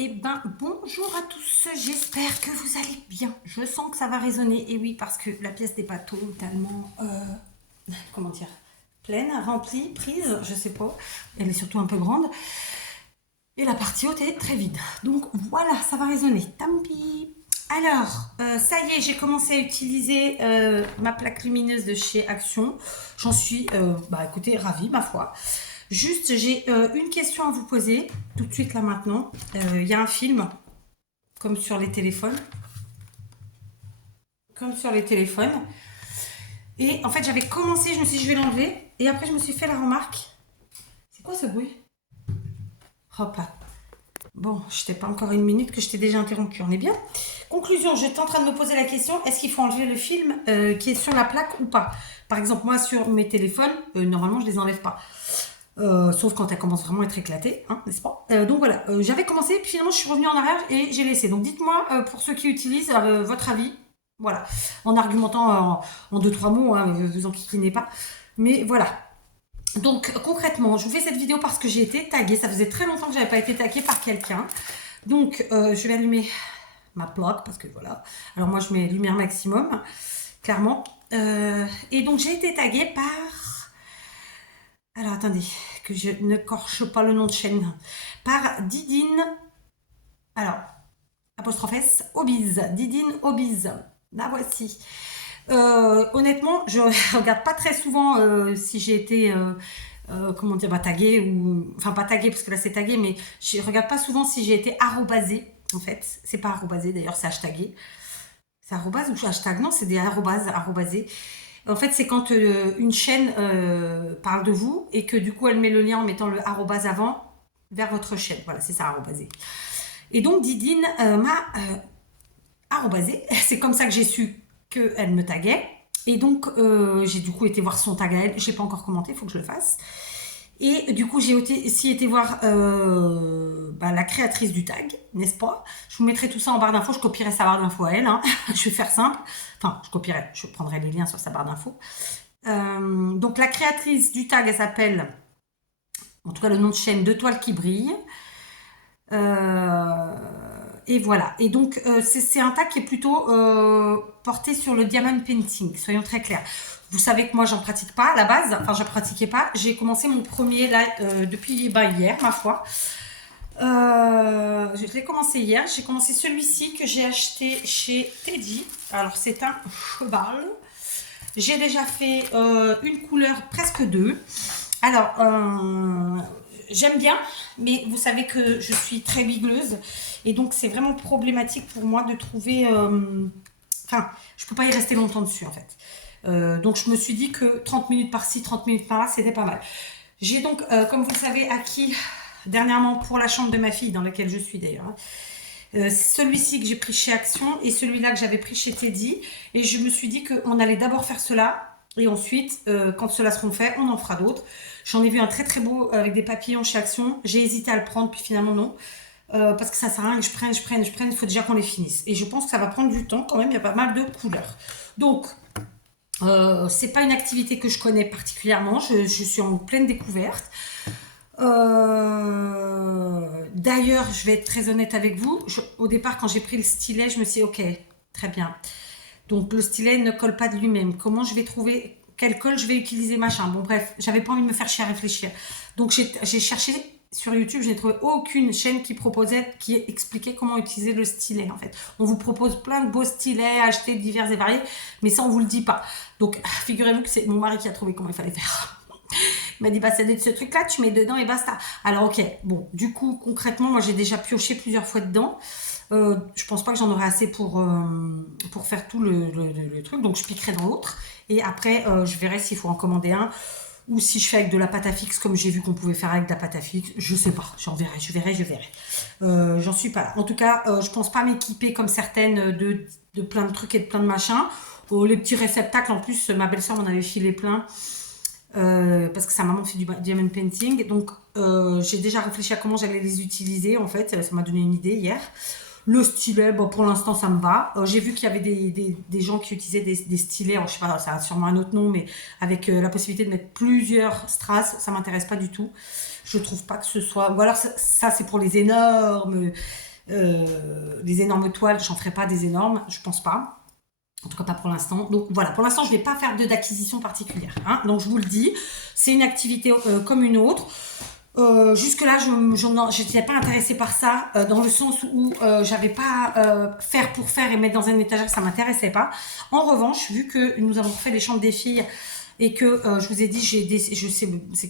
Eh ben, bonjour à tous, j'espère que vous allez bien. Je sens que ça va résonner, et oui, parce que la pièce n'est pas totalement, comment dire, pleine, remplie, prise, je sais pas. Elle est surtout un peu grande. Et la partie haute est très vide. Donc voilà, ça va résonner. Tampi. Alors, ça y est, j'ai commencé à utiliser ma plaque lumineuse de chez Action. J'en suis, écoutez, ravie, ma foi. Juste, j'ai une question à vous poser, tout de suite là maintenant. Il y a un film, comme sur les téléphones. Comme sur les téléphones. Et en fait, j'avais commencé, je me suis dit, je vais l'enlever. Et après, je me suis fait la remarque. C'est quoi ce bruit? Hop là. Bon, je t'ai pas encore une minute que je t'ai déjà interrompu, on est bien. Conclusion, j'étais en train de me poser la question, est-ce qu'il faut enlever le film qui est sur la plaque ou pas? Par exemple, moi, sur mes téléphones, normalement, je les enlève pas. Sauf quand elle commence vraiment à être éclatée, hein, n'est-ce pas? Donc voilà, j'avais commencé, puis finalement je suis revenue en arrière et j'ai laissé. Donc dites-moi, pour ceux qui utilisent, votre avis, voilà, en argumentant en deux, trois mots, hein, vous enquiquinez pas. Mais voilà. Donc concrètement, je vous fais cette vidéo parce que j'ai été taguée. Ça faisait très longtemps que j'avais pas été taguée par quelqu'un. Donc je vais allumer ma plaque parce que voilà. Alors moi je mets lumière maximum, clairement. Et donc j'ai été taguée par... Alors attendez, que je ne corche pas le nom de chaîne. Par Didine, alors, apostrophe S, Obise. Didine Obise. La voici. Honnêtement, je regarde pas très souvent si j'ai été, comment dire, taguée ou... Enfin, pas taguée parce que là c'est tagué, mais je regarde pas souvent si j'ai été arrobasée. En fait, c'est pas arrobasé d'ailleurs, c'est hashtagué. C'est arrobase ou hashtag? Non, c'est des arrobases, arrobasé. En fait, c'est quand une chaîne parle de vous et que du coup, elle met le lien en mettant le arrobase avant vers votre chaîne. Voilà, c'est ça, arrobasé. Et donc, Didine m'a arrobasé. C'est comme ça que j'ai su qu'elle me taguait. Et donc, j'ai du coup été voir son tag à elle. Je n'ai pas encore commenté, il faut que je le fasse. Et du coup, j'ai aussi été voir la créatrice du tag, n'est-ce pas? Je vous mettrai tout ça en barre d'infos. Je copierai sa barre d'infos à elle. Hein. Je vais faire simple. Enfin, je prendrai les liens sur sa barre d'infos. Donc, la créatrice du tag, elle s'appelle, en tout cas, le nom de chaîne, Deux toiles qui brillent. Et voilà. Et donc, c'est un tag qui est plutôt porté sur le diamond painting, soyons très clairs. Vous savez que moi, j'en pratique pas à la base. Enfin, je pratiquais pas. J'ai commencé mon premier là depuis hier, ma foi. Je l'ai commencé hier. J'ai commencé celui-ci que j'ai acheté chez Teddy. Alors, c'est un cheval. J'ai déjà fait une couleur, presque deux. Alors, j'aime bien, mais vous savez que je suis très bigleuse. Et donc, c'est vraiment problématique pour moi de trouver... Enfin, je peux pas y rester longtemps dessus, en fait. Donc je me suis dit que 30 minutes par-ci, 30 minutes par-là, c'était pas mal. J'ai donc, comme vous le savez, acquis dernièrement pour la chambre de ma fille, dans laquelle je suis d'ailleurs, celui-ci que j'ai pris chez Action et celui-là que j'avais pris chez Teddy. Et je me suis dit qu'on allait d'abord faire cela et ensuite, quand cela seront faits, on en fera d'autres. J'en ai vu un très très beau avec des papillons chez Action. J'ai hésité à le prendre, puis finalement non. Parce que ça sert à rien que je prenne, il faut déjà qu'on les finisse. Et je pense que ça va prendre du temps quand même, il y a pas mal de couleurs. Donc, c'est pas une activité que je connais particulièrement, je suis en pleine découverte. D'ailleurs, je vais être très honnête avec vous, au départ quand j'ai pris le stylet, je me suis dit ok, très bien. Donc le stylet ne colle pas de lui-même. Comment je vais trouver quelle colle je vais utiliser, machin. Bon bref, j'avais pas envie de me faire chier à réfléchir. Donc j'ai cherché sur YouTube, je n'ai trouvé aucune chaîne qui expliquait comment utiliser le stylet en fait. On vous propose plein de beaux stylets achetés divers et variés, mais ça on vous le dit pas. Donc figurez-vous que c'est mon mari qui a trouvé comment il fallait faire. Il m'a dit bah c'est de ce truc là, tu mets dedans et basta. Alors ok, bon, du coup concrètement moi j'ai déjà pioché plusieurs fois dedans. Je pense pas que j'en aurai assez pour faire tout le truc, donc je piquerai dans l'autre et après je verrai s'il faut en commander un ou si je fais avec de la pâte à fixe comme j'ai vu qu'on pouvait faire avec de la pâte à fixe, je sais pas, je verrai. J'en suis pas là. En tout cas, je pense pas m'équiper comme certaines de plein de trucs et de plein de machins. Les petits réceptacles, en plus, ma belle-sœur m'en avait filé plein parce que sa maman fait du diamond painting. Donc, j'ai déjà réfléchi à comment j'allais les utiliser. En fait, ça m'a donné une idée hier. Le stylet, bon, pour l'instant, ça me va. J'ai vu qu'il y avait des gens qui utilisaient des stylets, alors, je sais pas, ça a sûrement un autre nom, mais avec la possibilité de mettre plusieurs strass, ça m'intéresse pas du tout. Je trouve pas que ce soit... Ou alors, ça c'est pour les énormes des énormes toiles, j'en ferai pas des énormes, je pense pas. En tout cas, pas pour l'instant. Donc voilà, pour l'instant, je vais pas faire d'acquisition particulière. Hein. Donc je vous le dis, c'est une activité comme une autre. Jusque-là, je n'étais pas intéressée par ça, dans le sens où j'avais pas faire pour faire et mettre dans une étagère, ça m'intéressait pas. En revanche, vu que nous avons fait les chambres des filles et que je vous ai dit, je sais,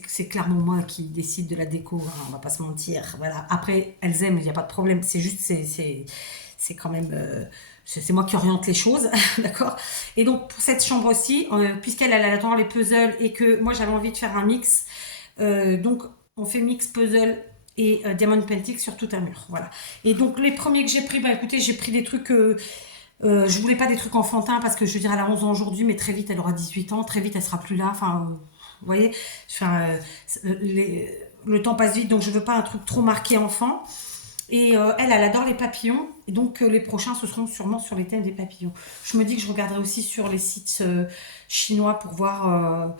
c'est clairement moi qui décide de la déco, hein, on va pas se mentir. Voilà. Après, elles aiment, il n'y a pas de problème. C'est juste, c'est quand même, c'est moi qui oriente les choses, d'accord. Et donc pour cette chambre-ci, puisqu'elle attend les puzzles et que moi j'avais envie de faire un mix, donc on fait mix puzzle et diamond painting sur tout un mur, voilà. Et donc les premiers que j'ai pris, bah écoutez, j'ai pris des trucs, je voulais pas des trucs enfantins parce que je veux dire, elle a 11 ans aujourd'hui, mais très vite elle aura 18 ans, très vite elle sera plus là, enfin, vous voyez, enfin, le temps passe vite, donc je veux pas un truc trop marqué enfant. Et elle adore les papillons. Et donc, les prochains, ce seront sûrement sur les thèmes des papillons. Je me dis que je regarderai aussi sur les sites chinois pour voir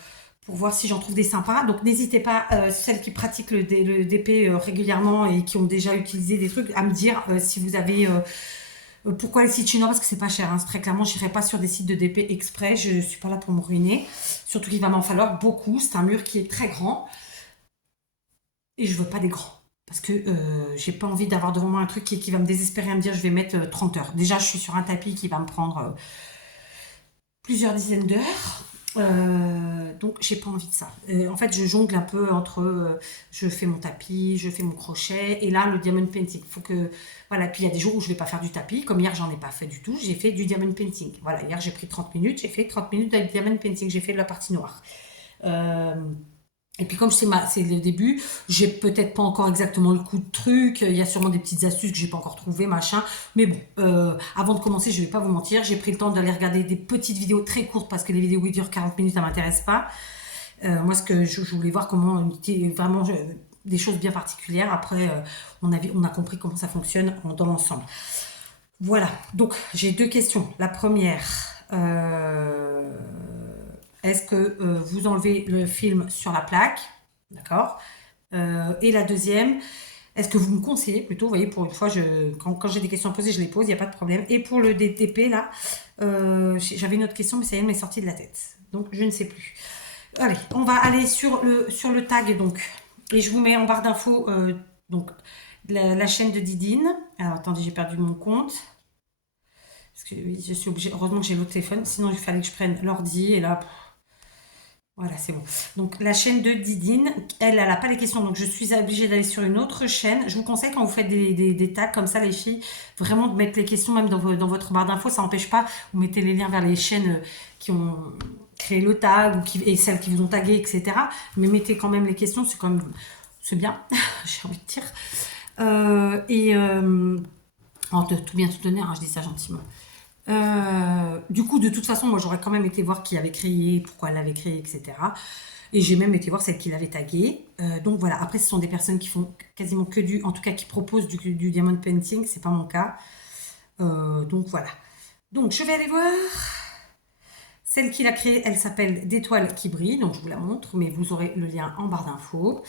si j'en trouve des sympas. Donc, n'hésitez pas, celles qui pratiquent le DP régulièrement et qui ont déjà utilisé des trucs, à me dire si vous avez... pourquoi les sites chinois? Parce que c'est pas cher. Hein. Très clairement, je n'irai pas sur des sites de DP exprès. Je ne suis pas là pour me ruiner. Surtout qu'il va m'en falloir beaucoup. C'est un mur qui est très grand. Et je veux pas des grands. Parce que j'ai pas envie d'avoir devant moi un truc qui va me désespérer à me dire je vais mettre 30 heures. Déjà, je suis sur un tapis qui va me prendre plusieurs dizaines d'heures. Donc, j'ai pas envie de ça. En fait, je jongle un peu entre je fais mon tapis, je fais mon crochet. Et là, le diamond painting. Faut que. Voilà. Puis il y a des jours où je vais pas faire du tapis. Comme hier, j'en ai pas fait du tout. J'ai fait du diamond painting. Voilà. Hier, j'ai pris 30 minutes. J'ai fait 30 minutes de diamond painting. J'ai fait de la partie noire. Et puis comme c'est le début, j'ai peut-être pas encore exactement le coup de truc, il y a sûrement des petites astuces que j'ai pas encore trouvées, machin. Mais bon, avant de commencer, je vais pas vous mentir, j'ai pris le temps d'aller regarder des petites vidéos très courtes parce que les vidéos qui durent 40 minutes, ça m'intéresse pas. Moi, ce que je voulais voir comment vraiment des choses bien particulières. Après, on a compris comment ça fonctionne dans l'ensemble. Voilà, donc j'ai deux questions. La première, est-ce que vous enlevez le film sur la plaque? D'accord. Et la deuxième, est-ce que vous me conseillez plutôt, vous voyez, pour une fois, quand j'ai des questions à poser, je les pose, il n'y a pas de problème. Et pour le DTP, là, j'avais une autre question, mais ça y est, elle m'est sortie de la tête. Donc, je ne sais plus. Allez, on va aller sur le tag, donc. Et je vous mets en barre d'infos, donc, la chaîne de Didine. Alors, attendez, j'ai perdu mon compte. Parce que je suis obligée, heureusement que j'ai l'autre téléphone, sinon il fallait que je prenne l'ordi, et là... Voilà, c'est bon. Donc, la chaîne de Didine, elle n'a pas les questions. Donc, je suis obligée d'aller sur une autre chaîne. Je vous conseille, quand vous faites des tags comme ça, les filles, vraiment de mettre les questions même dans votre barre d'infos. Ça n'empêche pas. Vous mettez les liens vers les chaînes qui ont créé le tag et celles qui vous ont tagué, etc. Mais mettez quand même les questions. C'est bien, j'ai envie de dire. Tout bien tout donner, hein, je dis ça gentiment. Du coup, de toute façon, moi, j'aurais quand même été voir qui avait créé, pourquoi elle l'avait créé, etc. Et j'ai même été voir celle qui l'avait tagué. Donc voilà, après, ce sont des personnes qui font quasiment que en tout cas, qui proposent du diamond painting. C'est pas mon cas. Donc voilà. Donc, je vais aller voir. Celle qui l'a créée, elle s'appelle D'étoiles qui brillent. Donc, je vous la montre, mais vous aurez le lien en barre d'infos.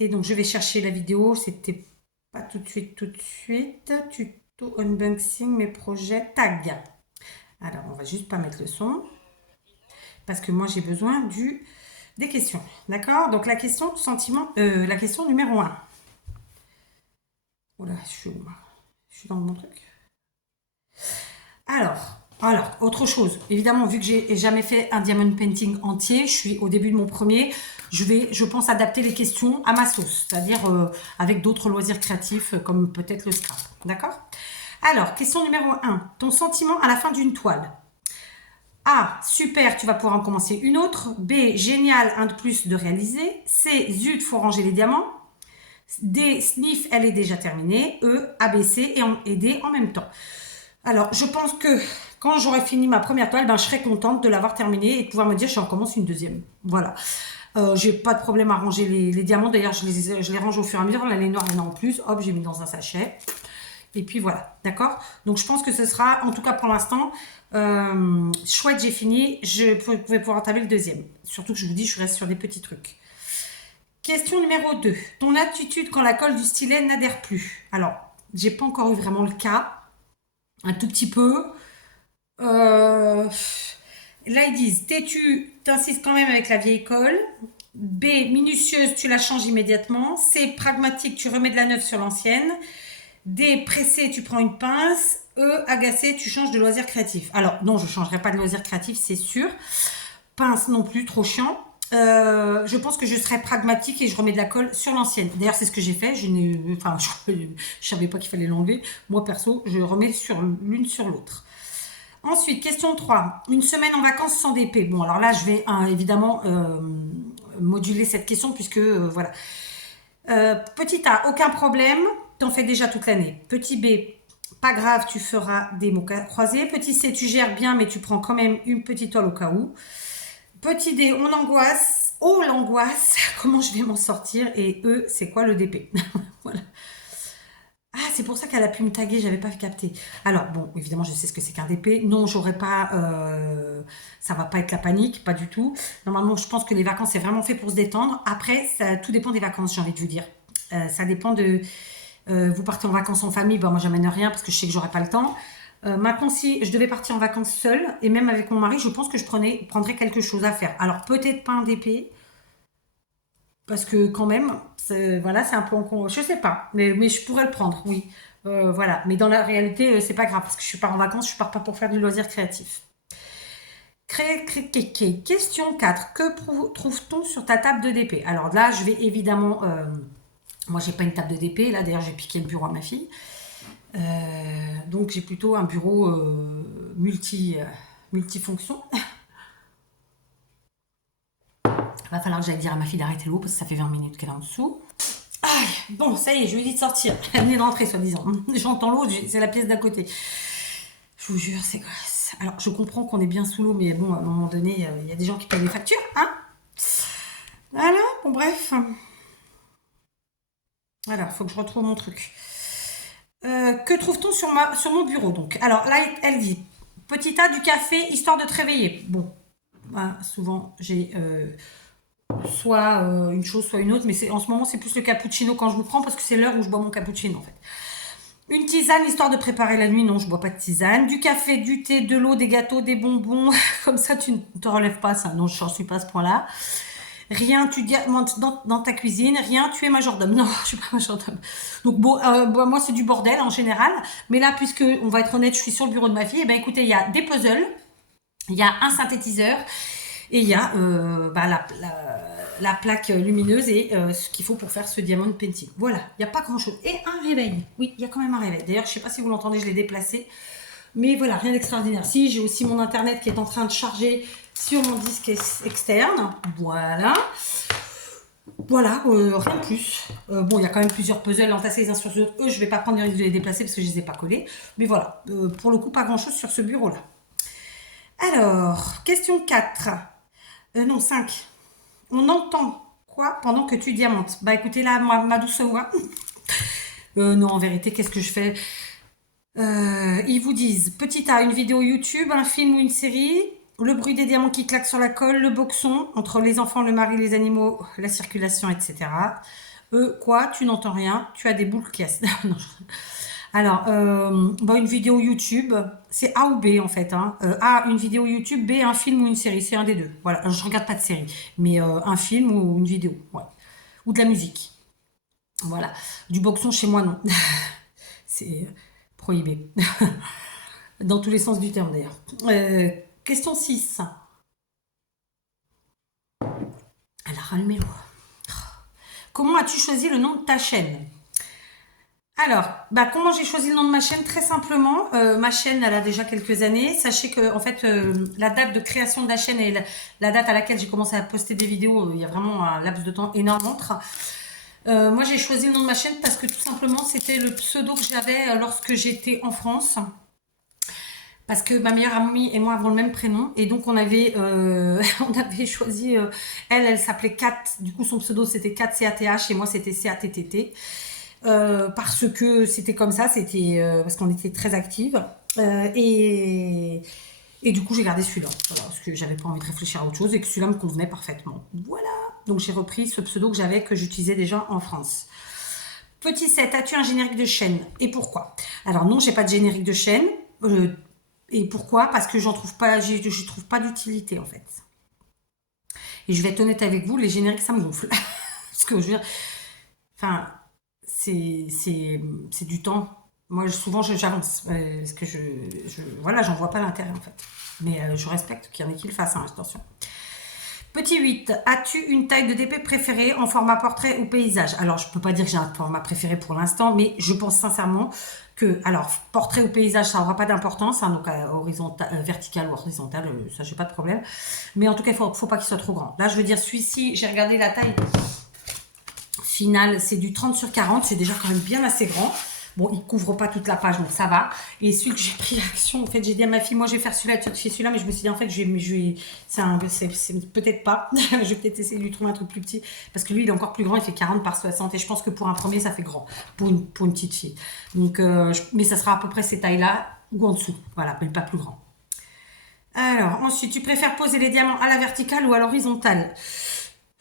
Et donc, je vais chercher la vidéo. C'était pas tout de suite. Tuto unboxing, mes projets, tag. Alors, on va juste pas mettre le son. Parce que moi, j'ai besoin des questions. D'accord? Donc, la question la question numéro 1. Oh là, je suis où? Je suis dans le bon truc. Alors, autre chose. Évidemment, vu que j'ai jamais fait un diamond painting entier, je suis au début de mon premier, je pense adapter les questions à ma sauce. C'est-à-dire avec d'autres loisirs créatifs, comme peut-être le scrap. D'accord? Alors, question numéro 1. Ton sentiment à la fin d'une toile. A. Super, tu vas pouvoir en commencer une autre. B. Génial, un de plus de réaliser. C. Zut, faut ranger les diamants. D. Sniff, elle est déjà terminée. E. ABC et D en même temps. Alors, je pense que quand j'aurai fini ma première toile, je serai contente de l'avoir terminée et de pouvoir me dire je recommence une deuxième. Voilà. J'ai pas de problème à ranger les diamants. D'ailleurs, je les range au fur et à mesure. Là, les noirs, il y en a en plus. Hop, j'ai mis dans un sachet. Et puis voilà, d'accord? Donc, je pense que ce sera, en tout cas pour l'instant, chouette, j'ai fini. Je vais pouvoir entamer le deuxième. Surtout que je vous dis, je reste sur des petits trucs. Question numéro 2. Ton attitude quand la colle du stylet n'adhère plus. Alors, J'ai pas encore eu vraiment le cas. Un tout petit peu. Euh, Là, ils disent têtu, t'insistes quand même avec la vieille colle. B, minutieuse, tu la changes immédiatement. C, pragmatique, tu remets de la neuve sur l'ancienne. D, pressé, tu prends une pince. E, agacé, tu changes de loisir créatif. Alors, non, je ne changerai pas de loisir créatif, c'est sûr. Pince non plus, trop chiant. Je pense que je serai pragmatique et je remets de la colle sur l'ancienne. D'ailleurs, c'est ce que j'ai fait. Je savais pas qu'il fallait l'enlever. Moi, perso, je remets sur l'une sur l'autre. Ensuite, question 3. Une semaine en vacances sans DP. Bon, alors là, je vais évidemment moduler cette question puisque, voilà. Petit A, aucun problème. T'en fais déjà toute l'année. Petit B, pas grave, tu feras des mots croisés. Petit C, tu gères bien, mais tu prends quand même une petite toile au cas où. Petit D, on angoisse. Oh, l'angoisse. Comment je vais m'en sortir? Et E, c'est quoi le DP? Voilà. Ah, c'est pour ça qu'elle a pu me taguer, j'avais pas capté. Alors, bon, évidemment, je sais ce que c'est qu'un DP. Non, j'aurais pas. Ça va pas être la panique, pas du tout. Normalement, je pense que les vacances, c'est vraiment fait pour se détendre. Après, tout dépend des vacances, j'ai envie de vous dire. Ça dépend de. Vous partez en vacances en famille, ben moi, j'amène rien parce que je sais que j'aurai pas le temps. Maintenant, si je devais partir en vacances seule, et même avec mon mari, je pense que je prendrais quelque chose à faire. Alors, peut-être pas un DP, parce que quand même, voilà, c'est un peu je sais pas, mais je pourrais le prendre, oui. Voilà, mais dans la réalité, c'est pas grave parce que je pars en vacances, je pars pas pour faire du loisir créatif. Question 4. Que trouve-t-on sur ta table de DP? Alors là, je vais évidemment. Moi, j'ai pas une table de DP. Là, d'ailleurs, j'ai piqué le bureau à ma fille. Donc, j'ai plutôt un bureau multifonction. Va falloir que j'aille dire à ma fille d'arrêter l'eau parce que ça fait 20 minutes qu'elle est en dessous. Aïe, bon, ça y est, je lui ai dit de sortir. Elle venait de rentrer, soi-disant. J'entends l'eau, c'est la pièce d'à côté. Je vous jure, c'est grasse. Alors, je comprends qu'on est bien sous l'eau, mais bon, à un moment donné, il y a des gens qui payent les factures, hein. Voilà, bon, bref. Voilà, il faut que je retrouve mon truc. Que trouve-t-on sur mon bureau, donc? Alors, là, elle dit, petit A, du café, histoire de te réveiller. Bon, bah, souvent, j'ai... soit une chose, soit une autre, mais en ce moment, c'est plus le cappuccino quand je vous prends, parce que c'est l'heure où je bois mon cappuccino, en fait. Une tisane, histoire de préparer la nuit. Non, je bois pas de tisane. Du café, du thé, de l'eau, des gâteaux, des bonbons. Comme ça, tu ne te relèves pas ça. Non, je n'en suis pas à ce point-là. Rien, tu diamantes dans ta cuisine. Rien, tu es majordome. Non, je suis pas majordome. Donc, bon, moi, c'est du bordel en général. Mais là, puisque, on va être honnête, je suis sur le bureau de ma fille, eh ben, écoutez, il y a des puzzles. Il y a un synthétiseur. Et il y a la plaque lumineuse et ce qu'il faut pour faire ce diamond painting. Voilà, il n'y a pas grand-chose. Et un réveil. Oui, il y a quand même un réveil. D'ailleurs, je ne sais pas si vous l'entendez, je l'ai déplacé. Mais voilà, rien d'extraordinaire. Si, j'ai aussi mon internet qui est en train de charger sur mon disque externe. Voilà. Voilà, rien de plus. Bon, il y a quand même plusieurs puzzles entassés les uns sur les autres. Eux, je ne vais pas prendre le risque de les déplacer parce que je ne les ai pas collés. Mais voilà, pour le coup, pas grand-chose sur ce bureau-là. Alors, question 4. Non, 5. On entend quoi pendant que tu diamantes? Bah écoutez là, moi, ma douce voix. Non, en vérité, qu'est-ce que je fais? Ils vous disent, petit A, une vidéo YouTube, un film ou une série, le bruit des diamants qui claquent sur la colle, le boxon, entre les enfants, le mari, les animaux, la circulation, etc. Quoi? Tu n'entends rien, tu as des boules qui... Non, alors, une vidéo YouTube, c'est A ou B en fait. Hein. A, une vidéo YouTube, B, un film ou une série, c'est un des deux. Voilà, je regarde pas de série, mais un film ou une vidéo, ouais. Ou de la musique. Voilà. Du boxon chez moi, non. C'est prohibé. Dans tous les sens du terme d'ailleurs. Question 6. Elle a rallumé l'eau. Comment as-tu choisi le nom de ta chaîne? Alors, comment j'ai choisi le nom de ma chaîne? Très simplement, ma chaîne, elle a déjà quelques années. Sachez que, en fait, la date de création de la chaîne et la date à laquelle j'ai commencé à poster des vidéos, il y a vraiment un laps de temps énorme entre. Moi, j'ai choisi le nom de ma chaîne parce que tout simplement, c'était le pseudo que j'avais lorsque j'étais en France. Parce que ma meilleure amie et moi avons le même prénom. Et donc, on avait choisi... elle s'appelait Kat. Du coup, son pseudo, c'était Kat CATH et moi, c'était CATTT. Parce que c'était comme ça, parce qu'on était très actives. Et du coup, j'ai gardé celui-là. Voilà, parce que j'avais pas envie de réfléchir à autre chose et que celui-là me convenait parfaitement. Voilà. Donc, j'ai repris ce pseudo que j'utilisais déjà en France. Petit 7, as-tu un générique de chaîne? Et pourquoi? Alors non, j'ai pas de générique de chaîne. Et pourquoi? Parce que j'en trouve pas, je trouve pas d'utilité en fait. Et je vais être honnête avec vous, les génériques, ça me gonfle. Parce que je veux dire, enfin, c'est du temps. Moi, souvent, j'avance. Parce que voilà, j'en vois pas l'intérêt en fait. Mais je respecte qu'il y en ait qui le fassent, hein, attention. Petit 8, as-tu une taille de DP préférée en format portrait ou paysage? Alors, je peux pas dire que j'ai un format préféré pour l'instant, mais je pense sincèrement que, alors, portrait ou paysage, ça n'aura pas d'importance, hein, donc vertical ou horizontal, ça, j'ai pas de problème. Mais en tout cas, faut pas qu'il soit trop grand. Là, je veux dire, celui-ci, j'ai regardé la taille finale, c'est du 30/40, c'est déjà quand même bien assez grand. Bon, il couvre pas toute la page, donc ça va. Et celui que j'ai pris l'action, en fait, j'ai dit à ma fille, moi, je vais faire celui-là, tu fais celui-là, mais je me suis dit, en fait, c'est peut-être pas. Je vais peut-être essayer de lui trouver un truc plus petit, parce que lui, il est encore plus grand, il fait 40/60, et je pense que pour un premier, ça fait grand, pour une petite fille. Donc, mais ça sera à peu près ces tailles-là, ou en dessous, voilà, mais pas plus grand. Alors, ensuite, tu préfères poser les diamants à la verticale ou à l'horizontale?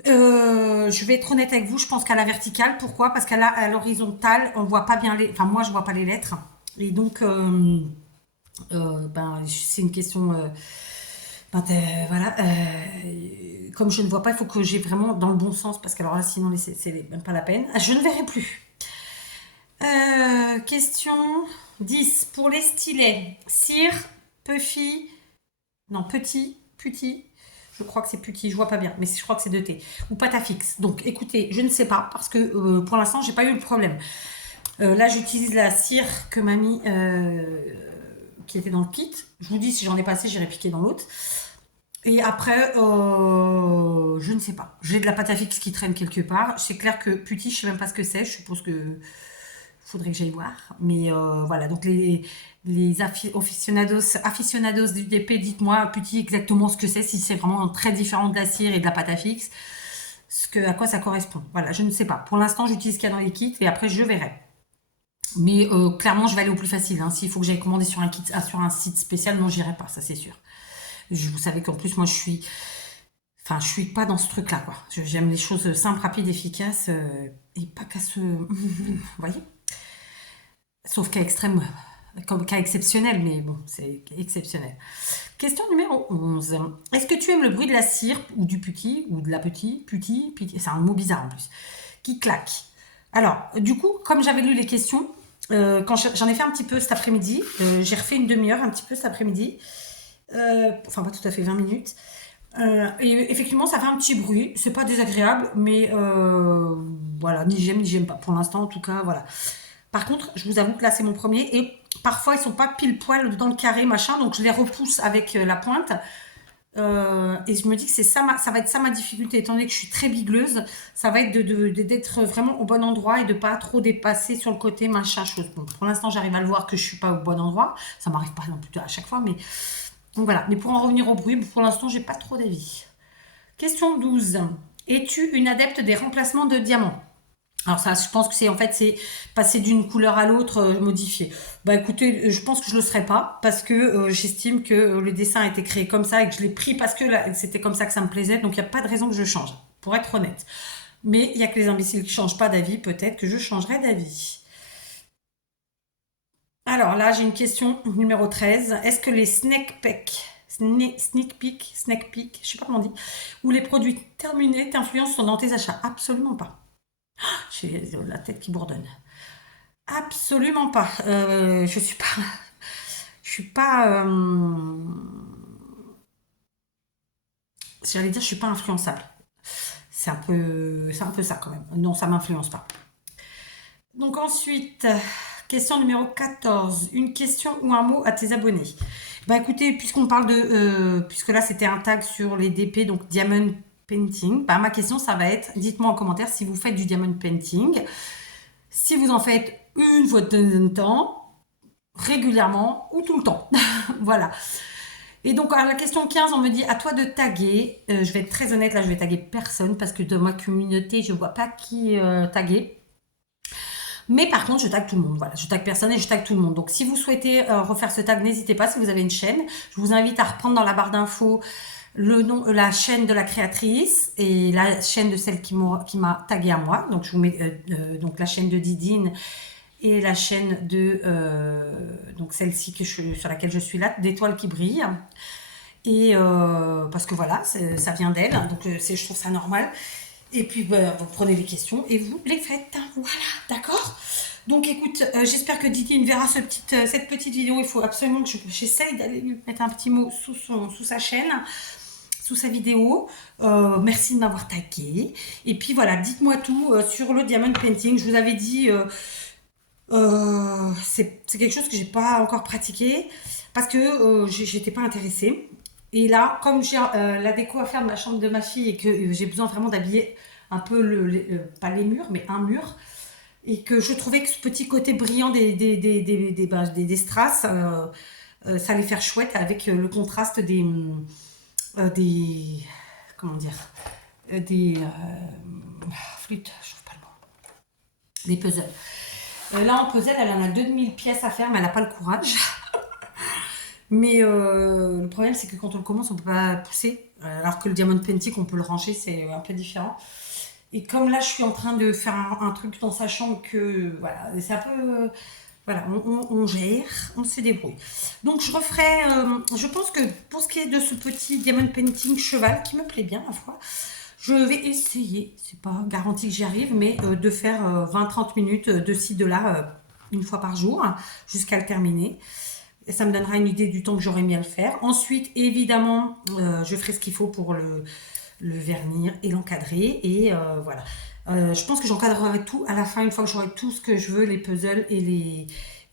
Je vais être honnête avec vous, je pense qu'à la verticale. Pourquoi? Parce qu'à l'horizontale, on voit pas bien les... Enfin, moi, je vois pas les lettres. Et donc, ben, c'est une question... voilà. Comme je ne vois pas, il faut que j'ai vraiment dans le bon sens. Parce que alors là, sinon, c'est même pas la peine. Je ne verrai plus. Question 10. Pour les stylets, cire, puffy... Non, petit. Je crois que c'est petit, je vois pas bien, mais je crois que c'est 2T. Ou pâte à fixe. Donc écoutez, je ne sais pas, parce que pour l'instant, j'ai pas eu le problème. Là, j'utilise la cire que m'a mis, qui était dans le kit. Je vous dis, si j'en ai passé, j'irai piquer dans l'autre. Et après, je ne sais pas. J'ai de la pâte à fixe qui traîne quelque part. C'est clair que petit, je sais même pas ce que c'est. Je suppose que faudrait que j'aille voir. Mais voilà, donc les aficionados du DP, dites-moi petit exactement ce que c'est, si c'est vraiment très différent de la cire et de la pâte à fixe, à quoi ça correspond. Voilà, je ne sais pas. Pour l'instant, j'utilise ce qu'il y a dans les kits et après, je verrai. Mais clairement, je vais aller au plus facile. Hein. S'il faut que j'aille commander sur un site spécial, non, j'irai pas, ça c'est sûr. Vous savez qu'en plus, moi, je suis pas dans ce truc-là, quoi. J'aime les choses simples, rapides, efficaces et pas qu'à se... Vous voyez? Sauf cas extrême, comme cas exceptionnel, mais bon, c'est exceptionnel. Question numéro 11. Est-ce que tu aimes le bruit de la cire ou du putti, ou de la putti, c'est un mot bizarre en plus, qui claque? Alors, du coup, comme j'avais lu les questions, quand j'en ai fait un petit peu cet après-midi, j'ai refait une demi-heure un petit peu cet après-midi, enfin pas tout à fait 20 minutes, et effectivement, ça fait un petit bruit, c'est pas désagréable, mais voilà, ni j'aime pas. Pour l'instant, en tout cas, voilà. Par contre, je vous avoue que là, c'est mon premier. Et parfois, ils sont pas pile poil dans le carré, machin. Donc, je les repousse avec la pointe. Et je me dis que ça va être ça ma difficulté. Étant donné que je suis très bigleuse, ça va être d'être vraiment au bon endroit et de pas trop dépasser sur le côté, machin, chose. Bon, pour l'instant, j'arrive à le voir que je suis pas au bon endroit. Ça m'arrive pas non plus à chaque fois. Mais donc voilà. Mais pour en revenir au bruit, pour l'instant, j'ai pas trop d'avis. Question 12. Es-tu une adepte des remplacements de diamants? Alors ça, je pense que c'est passer d'une couleur à l'autre, modifier. Bah écoutez, je pense que je le serai pas parce que j'estime que le dessin a été créé comme ça et que je l'ai pris parce que c'était comme ça que ça me plaisait. Donc il n'y a pas de raison que je change, pour être honnête. Mais il y a que les imbéciles qui changent pas d'avis. Peut-être que je changerai d'avis. Alors là, j'ai une question numéro 13. Est-ce que les snack peek, je sais pas comment on dit, ou les produits terminés t'influencent dans tes achats? Absolument pas. J'ai la tête qui bourdonne. Absolument pas. Je suis pas. J'allais dire, je suis pas influençable. C'est un peu ça quand même. Non, ça m'influence pas. Donc ensuite, question numéro 14. Une question ou un mot à tes abonnés. Bah écoutez, puisqu'on parle puisque là c'était un tag sur les DP, donc Diamond Painting, bah ma question ça va être, dites-moi en commentaire si vous faites du Diamond Painting, si vous en faites une fois de temps, régulièrement ou tout le temps. Voilà. Et donc à la question 15, on me dit à toi de taguer. Je vais être très honnête, là je vais taguer personne parce que de ma communauté, je vois pas qui taguer. Mais par contre, je tag tout le monde. Voilà, je tag personne et je tag tout le monde. Donc, si vous souhaitez refaire ce tag, n'hésitez pas. Si vous avez une chaîne, je vous invite à reprendre dans la barre d'infos le nom, la chaîne de la créatrice et la chaîne de celle qui m'a tagué à moi. Donc je vous mets donc la chaîne de Didine et la chaîne de donc celle-ci sur laquelle je suis là, d'étoiles qui brillent. Et parce que voilà, ça vient d'elle, donc je trouve ça normal. Et puis vous prenez les questions et vous les faites. Voilà, d'accord. Donc écoute, j'espère que Didine verra cette petite vidéo. Il faut absolument que j'essaye d'aller lui mettre un petit mot sous sa chaîne, sous sa vidéo. Merci de m'avoir tagué. Et puis voilà, dites-moi tout sur le diamond painting. Je vous avais dit, c'est quelque chose que j'ai pas encore pratiqué parce que j'étais pas intéressée. Et là, comme j'ai la déco à faire de la chambre de ma fille et que j'ai besoin vraiment d'habiller un peu, pas les murs, mais un mur, et que je trouvais que ce petit côté brillant des strass, ça allait faire chouette avec le contraste des comment dire, des flûtes, je trouve pas le mot, des puzzles. Là, en puzzle, elle en a 2000 pièces à faire, mais elle n'a pas le courage. Mais le problème, c'est que quand on le commence, on ne peut pas pousser. Alors que le diamond painting, on peut le ranger, c'est un peu différent. Et comme là, je suis en train de faire un truc en sachant que voilà, c'est un peu. Voilà, on gère, on se débrouille. Donc, je referai. Je pense que pour ce qui est de ce petit diamond painting cheval, qui me plaît bien, ma foi, je vais essayer, c'est pas garanti que j'y arrive, mais de faire 20-30 minutes de ci, de là, une fois par jour, jusqu'à le terminer. Et ça me donnera une idée du temps que j'aurais mis à le faire. Ensuite, évidemment, je ferai ce qu'il faut pour le vernir et l'encadrer. Et voilà. Je pense que j'encadrerai tout à la fin, une fois que j'aurai tout ce que je veux, les puzzles et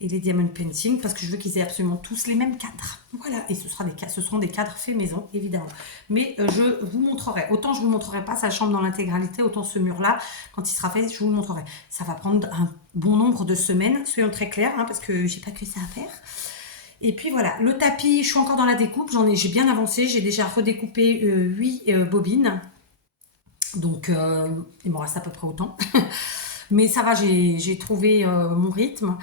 les diamond painting, parce que je veux qu'ils aient absolument tous les mêmes cadres. Voilà. Et ce seront des cadres faits maison, évidemment. Mais je vous montrerai. Autant je ne vous montrerai pas sa chambre dans l'intégralité, autant ce mur-là, quand il sera fait, je vous le montrerai. Ça va prendre un bon nombre de semaines, soyons très clairs, hein, parce que j'ai pas que ça à faire. Et puis voilà, le tapis, je suis encore dans la découpe, j'ai bien avancé, j'ai déjà redécoupé 8 bobines. Donc il m'en reste à peu près autant. Mais ça va, j'ai trouvé mon rythme.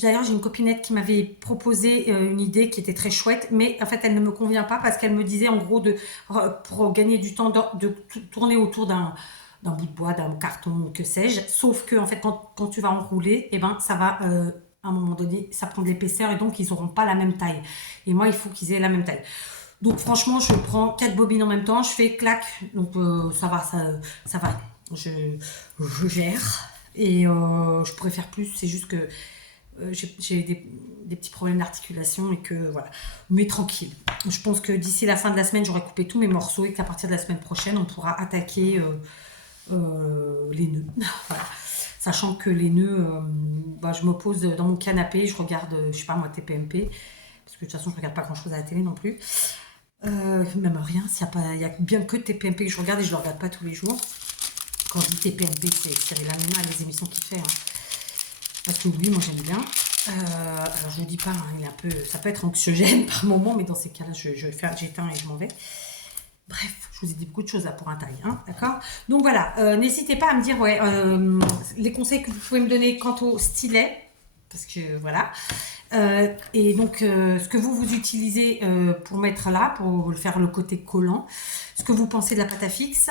D'ailleurs, j'ai une copinette qui m'avait proposé une idée qui était très chouette, mais en fait, elle ne me convient pas parce qu'elle me disait en gros pour gagner du temps de tourner autour d'un bout de bois, d'un carton, que sais-je. Sauf que en fait, quand tu vas enrouler, eh ben, ça va... à un moment donné, ça prend de l'épaisseur et donc ils n'auront pas la même taille. Et moi, il faut qu'ils aient la même taille. Donc franchement, je prends 4 bobines en même temps, je fais clac, donc ça va, ça va. Je gère et je pourrais faire plus, c'est juste que j'ai des petits problèmes d'articulation et que voilà. Mais tranquille. Je pense que d'ici la fin de la semaine, j'aurai coupé tous mes morceaux et qu'à partir de la semaine prochaine, on pourra attaquer les nœuds. Voilà. Sachant que les nœuds, je me pose dans mon canapé, je regarde, je sais pas moi, TPMP, parce que de toute façon, je regarde pas grand-chose à la télé non plus. Même rien, il y a bien que TPMP que je regarde et je le regarde pas tous les jours. Quand je dis TPMP, c'est Cyril Hanouna, les émissions qu'il fait. Hein. Parce que lui, moi, j'aime bien. Alors, je vous dis pas, hein, ça peut être anxiogène par moment, mais dans ces cas-là, j'éteins et je m'en vais. Bref, je vous ai dit beaucoup de choses là pour un taille, hein, d'accord? Donc voilà, n'hésitez pas à me dire les conseils que vous pouvez me donner quant au stylet, parce que voilà. Et donc, ce que vous utilisez pour mettre là, pour faire le côté collant, ce que vous pensez de la pâte à fixe.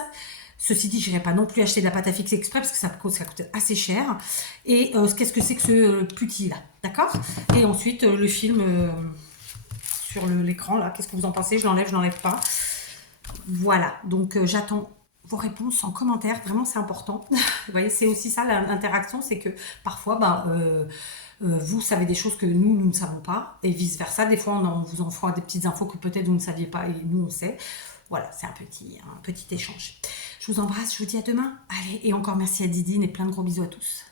Ceci dit, je n'irai pas non plus acheter de la pâte à fixe exprès parce que ça coûte assez cher. Et qu'est-ce que c'est que ce petit là, d'accord? Et ensuite, le film sur l'écran là, qu'est-ce que vous en pensez? Je l'enlève pas. Voilà, donc j'attends vos réponses en commentaire, vraiment c'est important. Vous voyez, c'est aussi ça l'interaction, c'est que parfois, vous savez des choses que nous ne savons pas, et vice-versa. Des fois, on vous envoie des petites infos que peut-être vous ne saviez pas, et nous on sait. Voilà, c'est un petit échange. Je vous embrasse, je vous dis à demain. Allez, et encore merci à Didine et plein de gros bisous à tous.